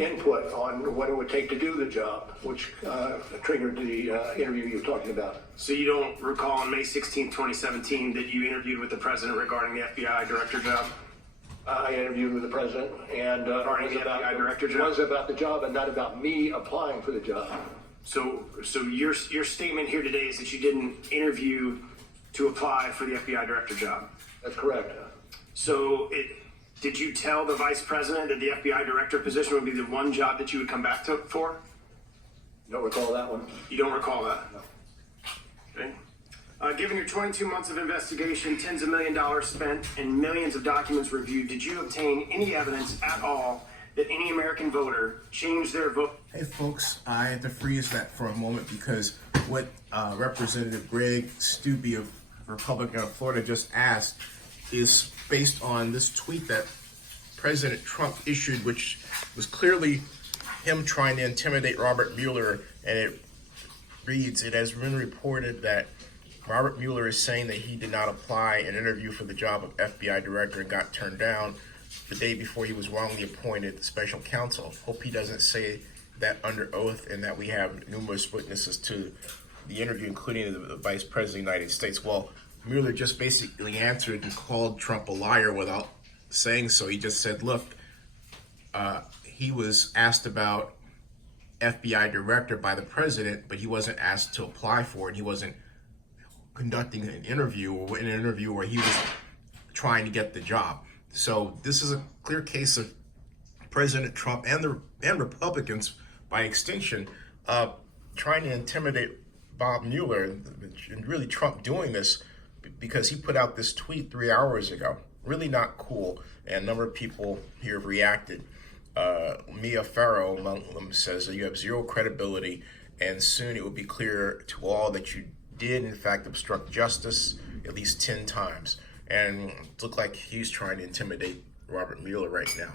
input on what it would take to do the job, which triggered the interview you were talking about. So you don't recall on May 16, 2017, that you interviewed with the president regarding the FBI director job? I interviewed with the president, and Regarding the FBI director job? It was about the job and not about me applying for the job. So your statement here today is that you didn't interview to apply for the FBI director job? That's correct. So did you tell the vice president that the FBI director position would be the one job that you would come back for? Don't recall that one. You don't recall that? No. Okay. Given your 22 months of investigation, tens of millions of dollars spent, and millions of documents reviewed, did you obtain any evidence at all that any American voter changed their vote? Hey folks, I had to freeze that for a moment because what Representative Greg Stubbe of Republican of Florida just asked is based on this tweet that President Trump issued, which was clearly him trying to intimidate Robert Mueller, and it reads, "It has been reported that Robert Mueller is saying that he did not apply an interview for the job of FBI director and got turned down the day before he was wrongly appointed Special Counsel. Hope he doesn't say that under oath, and that we have numerous witnesses to the interview, including the Vice President of the United States." Well, Mueller just basically answered and called Trump a liar without saying so. He just said, look, he was asked about FBI director by the president, but he wasn't asked to apply for it. He wasn't conducting an interview where he was trying to get the job. So this is a clear case of President Trump and Republicans, by extension, trying to intimidate Bob Mueller, and really Trump doing this because he put out this tweet 3 hours ago. Really not cool, and a number of people here have reacted. Mia Farrow among them says that you have zero credibility, and soon it will be clear to all that you did in fact obstruct justice at least 10 times. And it looked like he's trying to intimidate Robert Mueller right now.